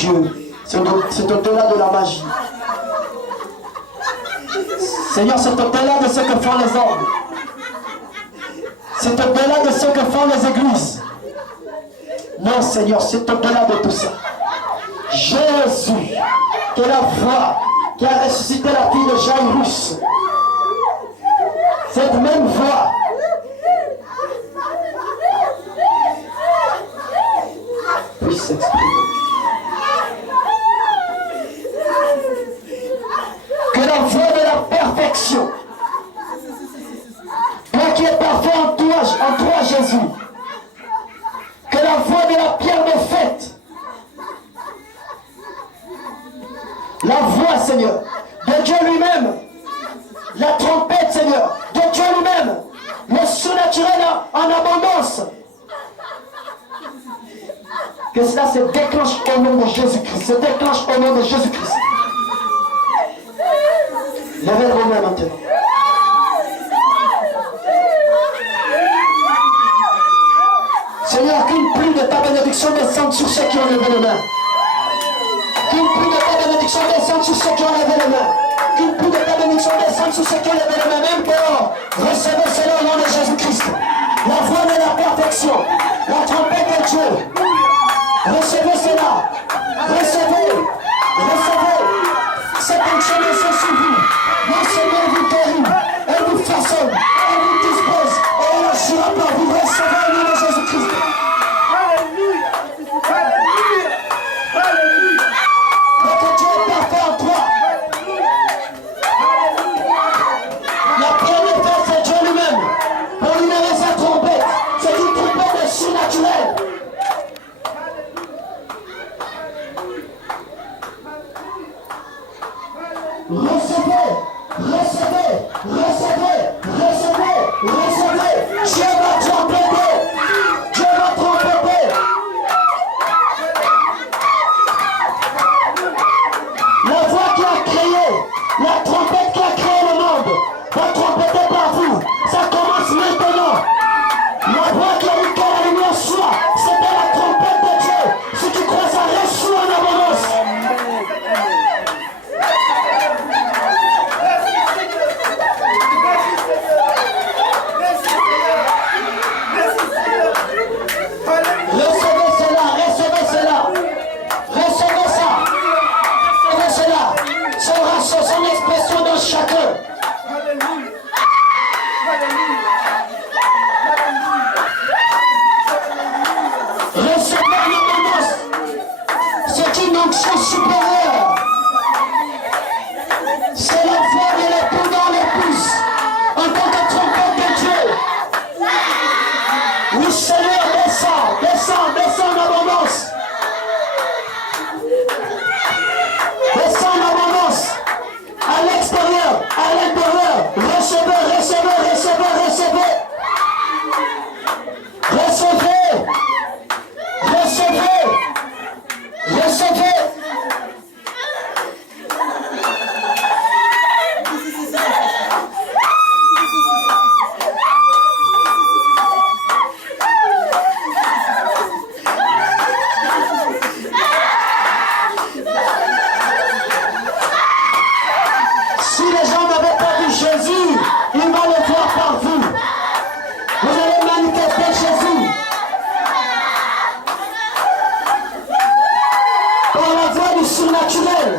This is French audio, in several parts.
Dieu. C'est au-delà de la magie. Seigneur, c'est au-delà de ce que font les hommes. C'est au-delà de ce que font les églises. Non, Seigneur, c'est au-delà de tout ça. Jésus, qui est la voix qui a ressuscité la fille de Jairus. Cette même voix puisse s'exprimer. Que la voix de la perfection, toi qui es parfait en toi Jésus, que la voix de la pierre de fête, la voix, Seigneur, de Dieu lui-même, la trompette, Seigneur, de Dieu lui-même, le surnaturel en abondance, que cela se déclenche au nom de Jésus-Christ, se déclenche au nom de Jésus-Christ. Levez vos mains maintenant. Seigneur, qu'une pluie de ta bénédiction descende sur ceux qui ont levé les mains. Qu'une pluie de ta bénédiction descende sur ceux qui ont levé les mains. Qu'une pluie de ta bénédiction descende sur ceux qui ont levé les mains. Même dehors, recevez cela au nom de Jésus-Christ. La voix de la perfection, la trompette de Dieu. Recevez cela. Recevez. Recevez. Cette onction descend sur vous. Non seulement vous guérit, elle vous façonne, elle vous dispose, et elle agira par vous. Recevez au nom de Jésus-Christ. Alléluia. Alléluia. Alléluia. Notre Dieu est parfait en toi. La première fois, c'est Dieu lui-même. Pour libérer sa trompette. C'est une trompette surnaturelle. Recevez, recevez, recevez, recevez, recevez. Dieu va trompeter. Dieu va trompeter. La voix qui a créé, la trompette qui a créé le monde, va trompeter par vous. Ça commence maintenant. La voix qui a dit que la lumière soit, c'était la trompette de Dieu. Si tu crois ça, reçois en abondance. Recevez cela, recevez cela. Recevez ça. Recevez cela. Son expression dans chacun. Alléluia. Recevez en abondance. C'est une onction supérieure. C'est la voix de l'époux dans l'épouse. En tant que trompette de Dieu. Oui, Seigneur, descends, descends, descends en abondance. Descends en abondance. À l'extérieur, à l'intérieur. Recevez, recevez, recevez, recevez. Recevez. Recevez. Recevez. Si les gens n'avaient pas vu Jésus, ils vont le voir par vous. Vous allez manifester Jésus par la voie du surnaturel.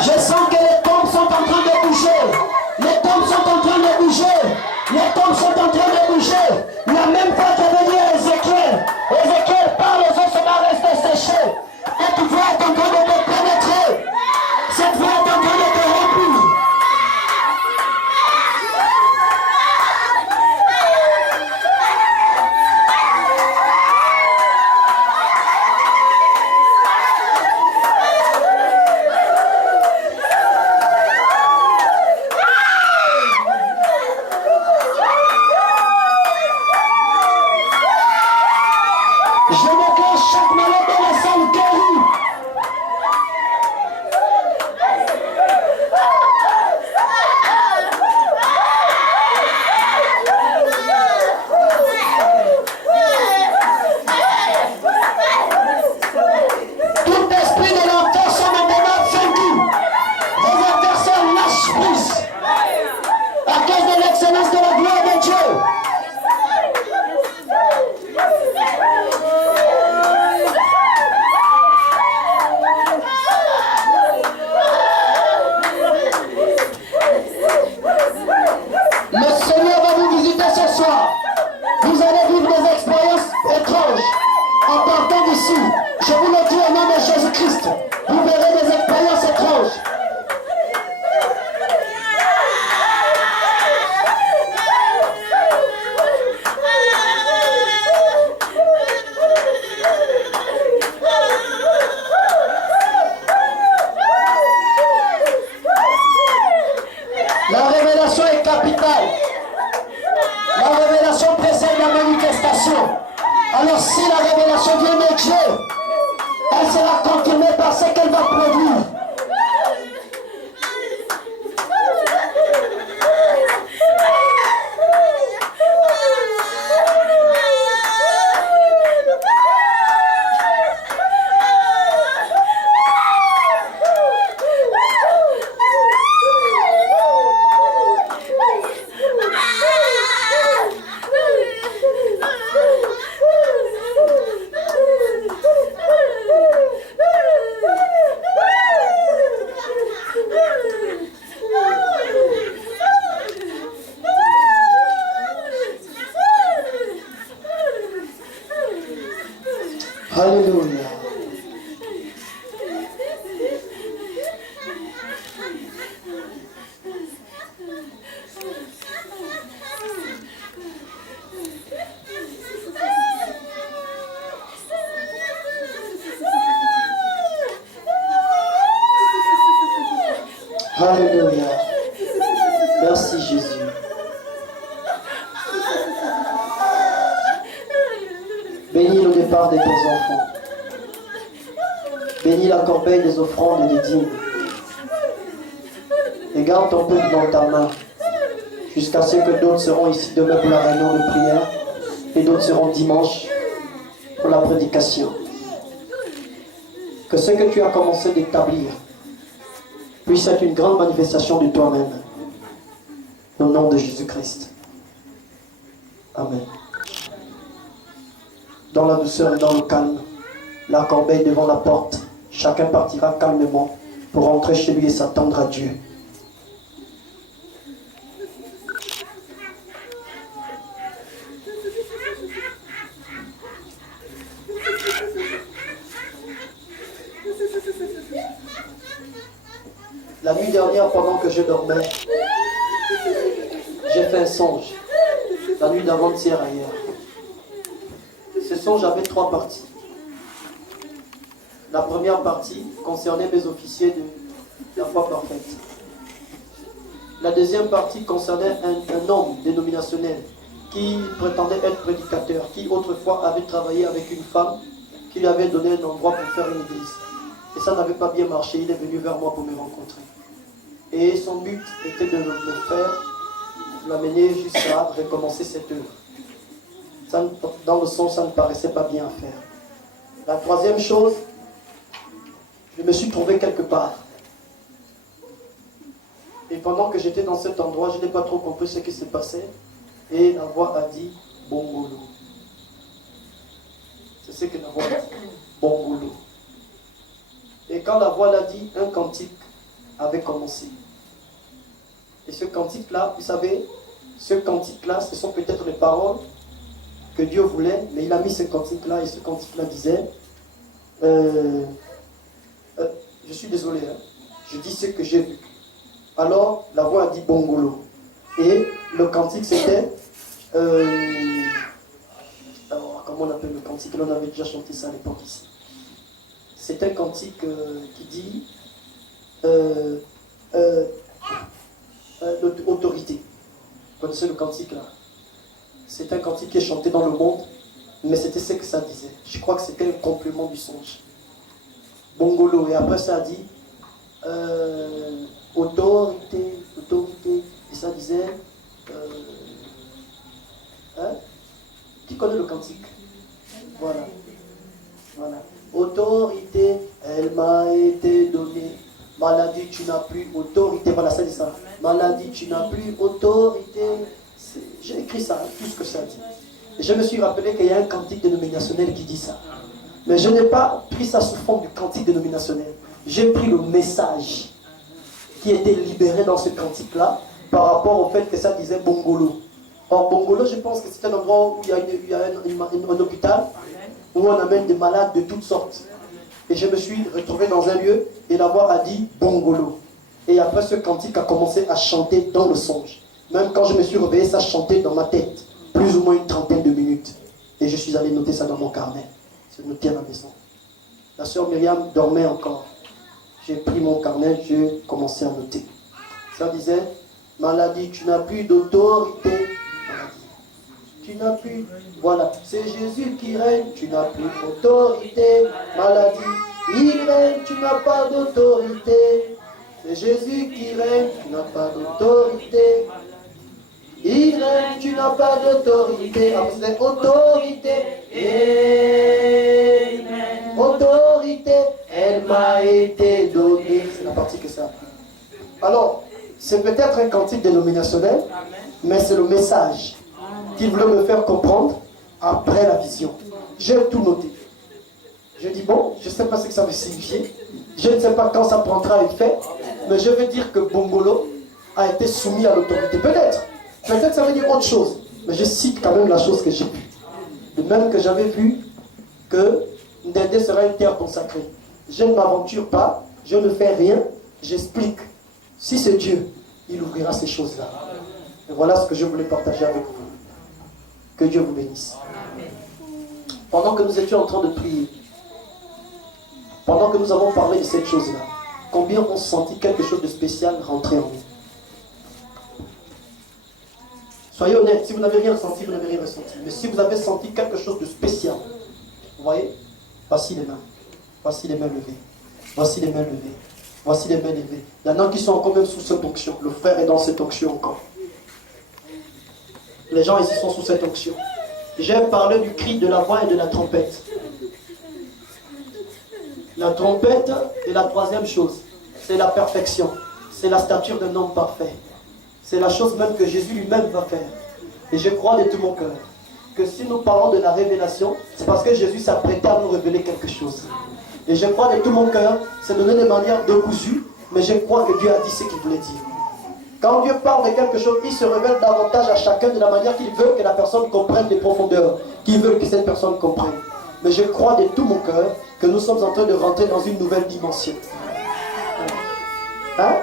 Je sens que les tombes sont en train de bouger. Les tombes sont en train de bouger. Les tombes sont en train de bouger. La même fois qu'avait dit à Ézéchiel, Ézéchiel parle aux os va rester séchés. Cette voix est en train de te pénétrer. Cette voix est en train de te remplir. La révélation précède la manifestation. Alors si la révélation vient de Dieu, elle sera confirmée par ce qu'elle va produire. Alléluia. Alléluia. Merci Jésus. Bénis le départ de tes enfants. Bénis la corbeille des offrandes et des dîmes. Et garde ton peuple dans ta main, jusqu'à ce que d'autres seront ici demain pour la réunion de prière, et d'autres seront dimanche pour la prédication. Que ce que tu as commencé d'établir puisse être une grande manifestation de toi-même. Au nom de Jésus-Christ. Amen. Dans la douceur et dans le calme, la corbeille devant la porte, chacun partira calmement pour rentrer chez lui et s'attendre à Dieu. La nuit dernière, pendant que je dormais, j'ai fait un songe. La nuit d'avant-hier ailleurs. Ce songe avait 3 parties. La première partie concernait mes officiers de la foi parfaite. La deuxième partie concernait un homme dénominationnel qui prétendait être prédicateur, qui autrefois avait travaillé avec une femme qui lui avait donné un endroit pour faire une église. Et ça n'avait pas bien marché, il est venu vers moi pour me rencontrer. Et son but était de me faire, l'amener jusqu'à recommencer cette œuvre. Ça, dans le son, ça ne paraissait pas bien à faire. La troisième chose, je me suis trouvé quelque part. Et pendant que j'étais dans cet endroit, je n'ai pas trop compris ce qui se passait. Et la voix a dit Bongolo. C'est ce que la voix a dit. Bongolo. Et quand la voix l'a dit, un cantique avait commencé. Et ce cantique-là, vous savez, ce cantique-là, ce sont peut-être les paroles que Dieu voulait, mais il a mis ce cantique-là, et ce cantique-là disait, je suis désolé, hein, je dis ce que j'ai vu. Alors, la voix a dit Bongolo. Et le cantique, c'était, alors, comment on appelle le cantique? Là, on avait déjà chanté ça à l'époque ici. C'est un cantique qui dit autorité. Vous connaissez le cantique là? C'est un cantique qui est chanté dans le monde, mais c'était ce que ça disait. Je crois que c'était un complément du songe. Bongolo. Et après ça a dit autorité, autorité. Et ça disait qui connaît le cantique? Voilà. Voilà. Autorité, elle m'a été donnée. Maladie, tu n'as plus autorité. Voilà, ça dit ça. Maladie, tu n'as plus autorité. J'ai écrit ça, tout ce que ça dit. Et je me suis rappelé qu'il y a un cantique dénominationnel qui dit ça. Mais je n'ai pas pris ça sous forme du cantique dénominationnel. J'ai pris le message qui était libéré dans ce cantique-là par rapport au fait que ça disait Bongolo. Or, Bongolo, je pense que c'est un endroit où il y a un hôpital où on amène des malades de toutes sortes. Et je me suis retrouvé dans un lieu et la voix a dit Bongolo. Et après ce cantique a commencé à chanter dans le songe. Même quand je me suis réveillé, ça chantait dans ma tête. Plus ou moins une trentaine de minutes. Et je suis allé noter ça dans mon carnet. C'est noté à la maison. La sœur Myriam dormait encore. J'ai pris mon carnet, j'ai commencé à noter. Ça disait Maladie, tu n'as plus d'autorité. Maladie, tu n'as plus. Voilà, c'est Jésus qui règne, tu n'as plus d'autorité. Maladie, il règne, tu n'as pas d'autorité. C'est Jésus qui règne, tu n'as pas d'autorité. Il règne, tu n'as pas d'autorité. Ah, c'est autorité. Amen. Autorité, elle m'a été donnée. C'est la partie que ça a pris. Alors, c'est peut-être un cantique dénominationnel, mais c'est le message qu'il voulait me faire comprendre après la vision. J'ai tout noté. Je dis, bon, je ne sais pas ce que ça veut signifier. Je ne sais pas quand ça prendra effet, mais je veux dire que Bongolo a été soumis à l'autorité. Peut-être ça veut dire autre chose, mais je cite quand même la chose que j'ai vue. De même que j'avais vu que Ndende sera une terre consacrée. Je ne m'aventure pas, je ne fais rien, j'explique. Si c'est Dieu, il ouvrira ces choses-là. Et voilà ce que je voulais partager avec vous. Que Dieu vous bénisse. Pendant que nous étions en train de prier, pendant que nous avons parlé de cette chose-là, combien ont senti quelque chose de spécial rentrer en nous? Soyez honnêtes, si vous n'avez rien ressenti, vous n'avez rien ressenti. Mais si vous avez senti quelque chose de spécial, vous voyez, voici les mains. Voici les mains levées. Voici les mains levées. Voici les mains levées. Il y en a qui sont encore même sous cette onction. Le frère est dans cette onction encore. Les gens ici sont sous cette onction. J'ai parlé du cri, de la voix et de la trompette. La trompette est la troisième chose. C'est la perfection. C'est la stature d'un homme parfait. C'est la chose même que Jésus lui-même va faire. Et je crois de tout mon cœur que si nous parlons de la révélation, c'est parce que Jésus s'apprêtait à nous révéler quelque chose. Et je crois de tout mon cœur, c'est donné de manière décousue, mais je crois que Dieu a dit ce qu'il voulait dire. Quand Dieu parle de quelque chose, il se révèle davantage à chacun de la manière qu'il veut que la personne comprenne les profondeurs, qu'il veut que cette personne comprenne. Mais je crois de tout mon cœur que nous sommes en train de rentrer dans une nouvelle dimension. Hein?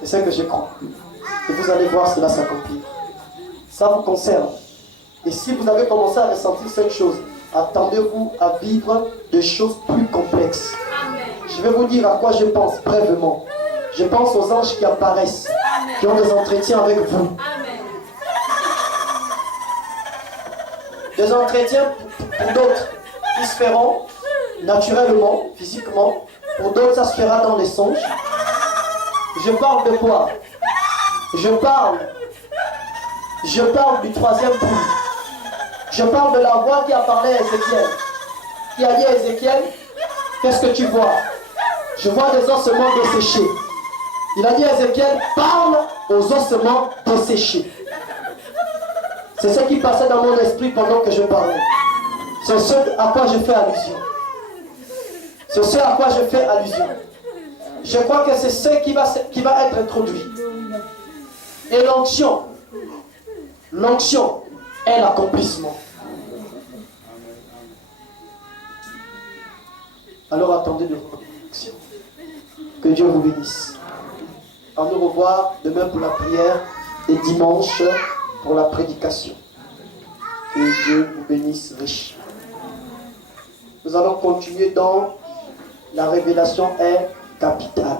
C'est ça que je crois. Et vous allez voir cela s'accomplir. Ça vous concerne. Et si vous avez commencé à ressentir cette chose, attendez-vous à vivre des choses plus complexes. Je vais vous dire à quoi je pense brièvement. Je pense aux anges qui apparaissent, qui ont des entretiens avec vous. Des entretiens pour d'autres qui se feront naturellement, physiquement. Pour d'autres, ça se fera dans les songes. Je parle de quoi? Je parle du troisième pouls. Je parle de la voix qui a parlé à Ézéchiel. Qui a dit à Ézéchiel, qu'est-ce que tu vois? Je vois des ossements desséchés. Il a dit à Ézéchiel, parle aux ossements desséchés. C'est ce qui passait dans mon esprit pendant que je parlais. C'est ce à quoi je fais allusion. C'est ce à quoi je fais allusion. Je crois que c'est ce qui va être introduit. Et l'onction est l'accomplissement. Alors attendez de votre onction. Que Dieu vous bénisse. À nous revoir demain pour la prière et dimanche pour la prédication. Que Dieu vous bénisse riche. Nous allons continuer dans la révélation est capitale.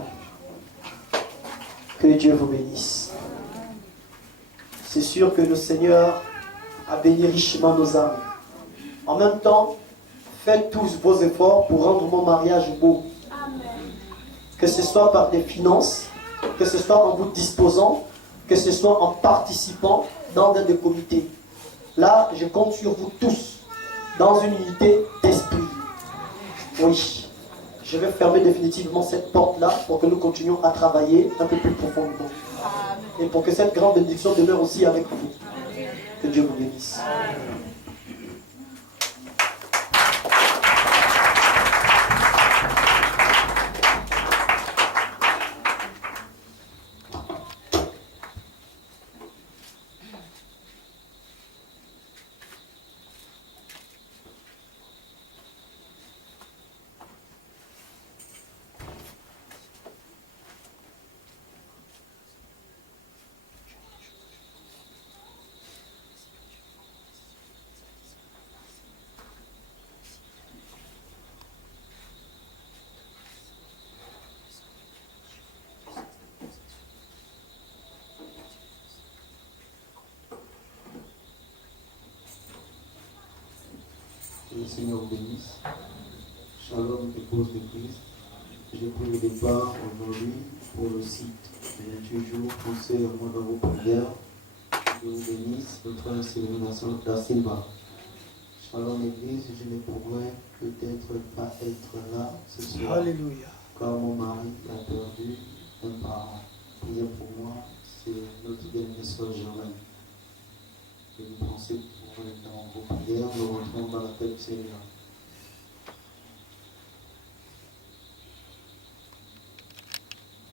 Que Dieu vous bénisse. C'est sûr que le Seigneur a béni richement nos âmes. En même temps, faites tous vos efforts pour rendre mon mariage beau. Que ce soit par des finances, que ce soit en vous disposant, que ce soit en participant dans des comités. Là, je compte sur vous tous, dans une unité d'esprit. Oui, je vais fermer définitivement cette porte-là pour que nous continuions à travailler un peu plus profondément. Et pour que cette grande bénédiction demeure aussi avec vous. Que Dieu vous bénisse. le Seigneur vous bénisse. Shalom, épouse de Christ. J'ai pris le départ aujourd'hui pour le site. J'ai toujours poussé moi dans vos prières. Je vous bénisse, notre frère Célébrine da Silva. Shalom Église, je ne pourrais peut-être pas être là ce soir. Alléluia. Car mon mari a perdu un parent. Priez pour moi, c'est notre bien-aimée soeur Germaine. Et vous pensez pour dans vos prières, nous rentrons dans la tête du Seigneur.